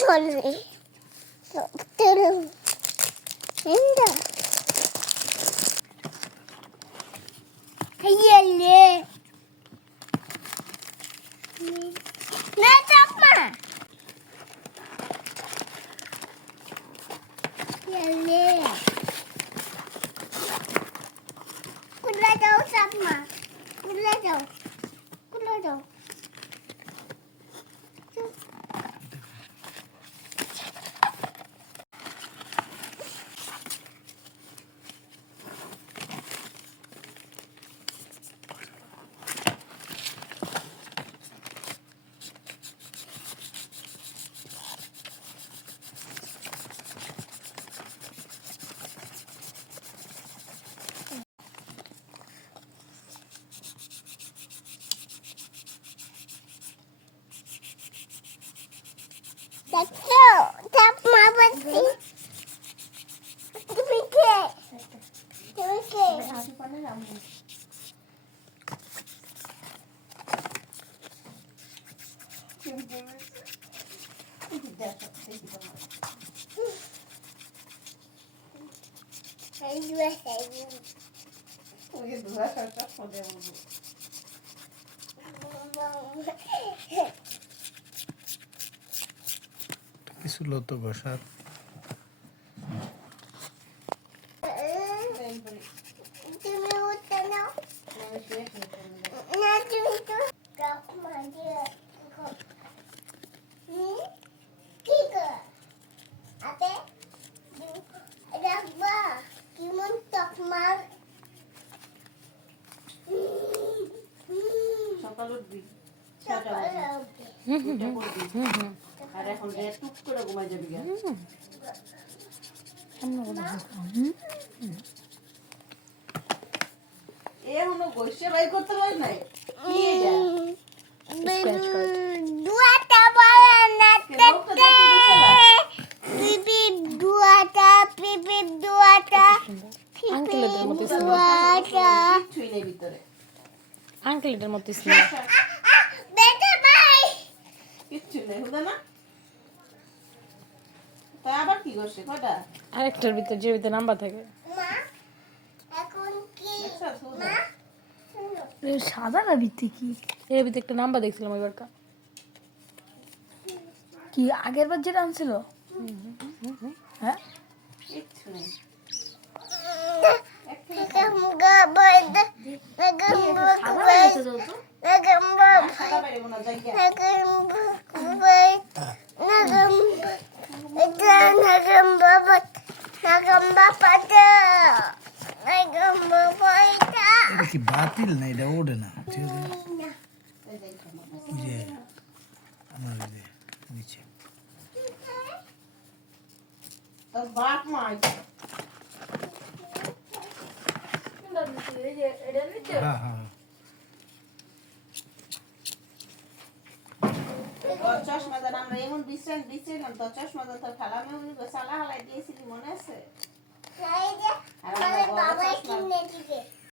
Sorry. Linda. Hayale. Ne yapma? Hayale. Kula jauh sama. Kula jauh. Kula jauh. Tap mama sih. Dipikir. Saya dua. কিছু লতো বসার তুমি উঠতে নাও না তুমি তো টক মারিয়ে কি কর আপে রাখবা কেমন টক মার সকাল উঠবি 6টা বাজে আর এখন টুক করে ঘুমাই যাবি গা এখনো বসে বাই করতে পারিস নাই কি এটা দুয়াটা বলা না পিপি দুয়াটা পিপি দুয়াটা আঙ্কেলের মতো দুয়াটা ছুঁই নেই ভিতরে আঙ্কেলের মতো স্নেহ বেটা ভাই কিচ্ছু নেই হুদা না তা আবার কি করছে কয়টা আরেকটার ভিতর যে ভিতরে নাম্বার থাকে মা এখন কি দেখছস হুদা সাদা না ভিত্তি কি এর ভিতরে একটা নাম্বার দেখছিলাম ওইবারটা কি আগের বার যেটা আনছিল হ্যাঁ কিচ্ছু নেই নাগামগা বয়দা নাগামগা নাগামগা সাদা বাইরে মনে হয় জায়গা নাগামগা বয়দা নাগামগা এটা নাগামগা নাগামগা পাতা নাগামগা বয়দা এটা কি বাতিল না এটা ওঠে না ঠিক আছে এই যে আমার এই যে নিচে তোর বাপ মা হ্যাঁ হ্যাঁ তোর চশমাদার আমরা এমন বিশ্রাম তোর চশমাদার তোর খালামে সালা হালাই দিয়েছিলি মনে আছে সাইডে আমার বাবা কিনে দিবে